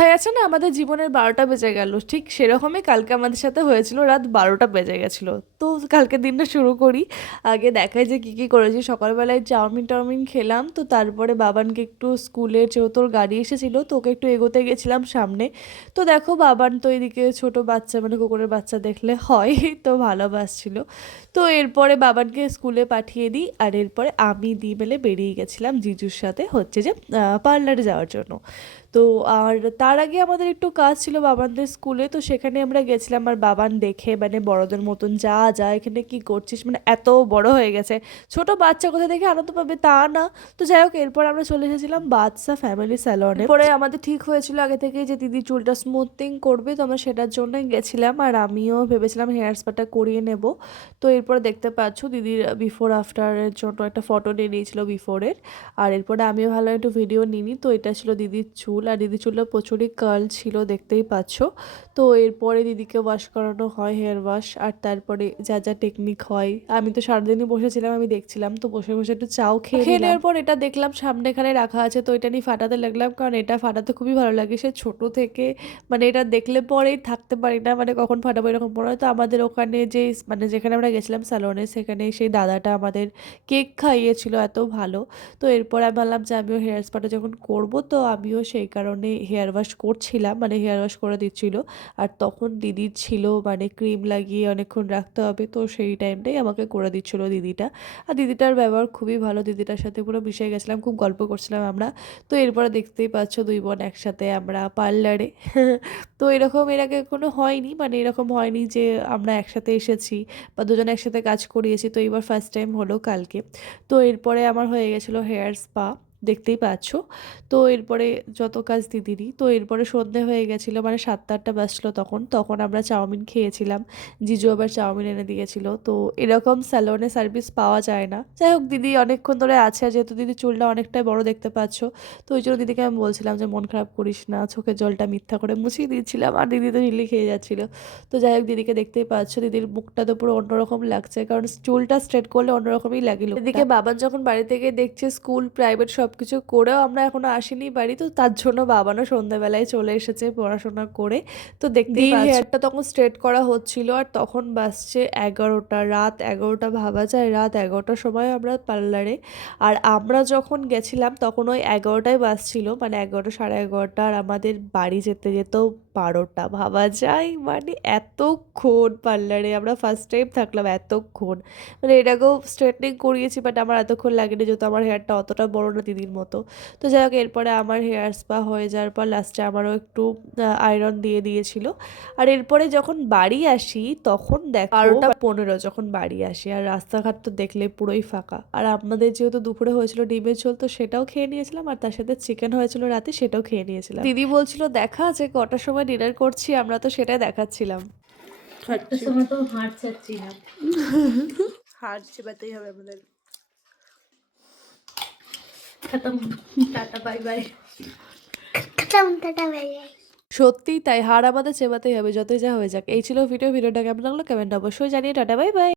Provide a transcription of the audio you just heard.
কথায় আছে না, আমাদের জীবনের 12টা বেজে গেল, ঠিক সেরকমই কালকে আমাদের সাথে হয়েছিল, রাত 12টা বেজে গেছিলো। তো কালকে দিনটা শুরু করি, আগে দেখাই যে কী কী করেছি। সকালবেলায় চাউমিন টাউমিন খেলাম, তো তারপরে বাবানকে একটু স্কুলে, যেহেতু ওর গাড়ি এসেছিলো তো ওকে একটু এগোতে গেছিলাম সামনে। তো দেখো বাবান তো এদিকে ছোট বাচ্চা, মানে কুকুরের বাচ্চা দেখলে হয়, তো ভালোবাসছিল। তো এরপরে বাবানকে স্কুলে পাঠিয়ে দিই, আর এরপরে আমি দিই মেলে বেরিয়ে গেছিলাম জিজুর সাথে, হচ্ছে যে পার্লারে যাওয়ার জন্য। তো আর তার আগে আমাদের একটু কাজ ছিল বাবানদের স্কুলে, তো সেখানে আমরা গেছিলাম। আর বাবান দেখে মানে বড়দের মতন, যা যা এখানে কি করছিস, মানে এত বড় হয়ে গেছে, ছোট বাচ্চা কোথায় দেখে আনন্দ পাবে তা না। তো যাই হোক, এরপর আমরা চলে এসেছিলাম বাদশা ফ্যামিলি স্যালনে। পরে আমাদের ঠিক হয়েছিল আগে থেকেই যে দিদি চুলটা স্মুথিং করবে, তো আমরা সেটার জন্যই গেছিলাম। আর আমিও ভেবেছিলাম হেয়ার স্পাটা করিয়ে নেব। তো এরপর দেখতে পাচ্ছ দিদির বিফোর আফটারের জন্য একটা ফটো নিয়ে নিয়েছিল বিফোরের। আর এরপরে আমিও ভালো একটু ভিডিও নিইনি। তো এটা ছিল দিদির চুল, আর দিদির চুলটা প্রচুরই কার্ল ছিল, দেখতেই পাচ্ছ। তো এরপরে দিদিকে ওয়াশ করানো হয়, হেয়ার ওয়াশ, আর তারপরে যা যা টেকনিক হয়। আমি তো সারাদিনই বসেছিলাম, আমি দেখছিলাম, তো বসে বসে একটু চাও খেয়ে নেওয়ার পর এটা দেখলাম সামনে এখানে রাখা আছে, তো এটা নিয়ে ফাটাতে লাগলাম, কারণ এটা ফাটাতে খুবই ভালো লাগে সে ছোট থেকে। মানে এটা দেখলে পরেই থাকতে পারি না, মানে কখন ফাটাবো এরকম মনে হয়। তো আমাদের ওখানে যে, মানে যেখানে আমরা গেছিলাম স্যালনে, সেখানে সেই দাদাটা আমাদের কেক খাইয়েছিল এত ভালো। তো এরপর আমি ভাবলাম যে আমিও হেয়ার স্পাটা যখন করব, তো আমিও সেই কারণে হেয়ার ওয়াশ করছিলাম, মানে হেয়ার ওয়াশ করে দিচ্ছিল। আর তখন দিদির ছিল মানে ক্রিম লাগিয়ে অনেকক্ষণ রাখতে হবে, তো সেই টাইমটাই আমাকে করে দিচ্ছিল দিদিটা। আর দিদিটার ব্যবহার খুবই ভালো, দিদিটার সাথে পুরো মিশে গেছিলাম, খুব গল্প করছিলাম আমরা। তো এরপরে দেখতেই পাচ্ছ দুই বোন একসাথে আমরা পার্লারে। তো এরকম এর আগে কোনো হয়নি, মানে এরকম হয়নি যে আমরা একসাথে এসেছি বা দুজনে একসাথে কাজ করিয়েছি, তো এইবার ফার্স্ট টাইম হলো কালকে। তো এরপরে আমার হয়ে গেছিলো হেয়ার স্পা, দেখতেই পাচ্ছ। তো এরপরে যত কাজ দিদিরই। তো এরপরে সন্ধে হয়ে গেছিলো, মানে 7টা 8টা বাজছিলো তখন। তখন আমরা চাউমিন খেয়েছিলাম, জিজু আবার চাউমিন এনে দিয়েছিল। তো এরকম স্যালনে সার্ভিস পাওয়া যায় না। যাই হোক, দিদি অনেকক্ষণ ধরে আছে, আর যেহেতু দিদি চুলটা অনেকটাই বড় দেখতে পাচ্ছ, তো ওই জন্য দিদিকে আমি বলছিলাম যে মন খারাপ করিস না, চোখের জলটা মিথ্যা করে মুছিয়ে দিয়েছিলাম, আর দিদি তো ঝিল্লি খেয়ে যাচ্ছিলো। তো যাই হোক, দিদিকে দেখতেই পাচ্ছ, দিদির মুখটা তো পুরো অন্যরকম লাগছে, কারণ চুলটা স্ট্রেট করলে অন্যরকমই লাগে। এদিকে বাবান যখন বাড়ি থেকে দেখছে স্কুল প্রাইভেট সব কিছু করেও আমরা এখনো আসিনি বাড়ি, তো তার জন্য বাবানও সন্ধ্যাবেলায় চলে এসেছে পড়াশোনা করে। তো দেখতেই পাচ্ছ হেয়ারটা তখন স্ট্রেট করা হচ্ছিল, আর তখন বাজছে 11টা, রাত 11টা ভাবা যায়, রাত 11টার সময় আমরা পার্লারে। আর আমরা যখন গেছিলাম তখন ওই 11টায় বাজছিল, মানে 11টা 11:30, আর আমাদের বাড়ি যেতে যেতেও 12টা ভাবা যায়, মানে এতক্ষণ পার্লারে আমরা ফার্স্ট টাইম থাকলাম এতক্ষণ। মানে এটাকেও স্ট্রেটনিং করিয়েছি, বাট আমার এতক্ষণ লাগেনি, যেহেতু আমার হেয়ারটা অতটা বড় না দিদির মতো। তো যাই হোক, এরপরে আমার হেয়ার স্পা হয়ে যাওয়ার পর লাস্টে আমারও একটু আয়রন দিয়ে দিয়েছিল। আর এরপরে যখন বাড়ি আসি তখন দেখো 12টা 15 যখন বাড়ি আসি, আর রাস্তাঘাট তো দেখলে পুরোই ফাঁকা। আর আমাদের যেহেতু দুপুরে হয়েছিল ডিমের ঝোল, তো সেটাও খেয়ে নিয়েছিলাম, আর তার সাথে চিকেন হয়েছিল রাতে, সেটাও খেয়ে নিয়েছিলাম। দিদি বলছিল দেখা যে কটার সময় ডিনার করছি, আমরা তো সেটাই দেখাচ্ছিলাম। সময় তো হাঁট চাচ্ছিলাম, হাড় চেবাতেই হবে আমাদের। খতম, টাটা বাই বাই। সত্যিই তাই, হাড় আমাদের চেবাতেই হবে, যতই যা হয়ে যাক। এই ছিল ভিডিওটা কেমন লাগলো কমেন্ট অবশ্যই জানিয়ে। Tata bye bye.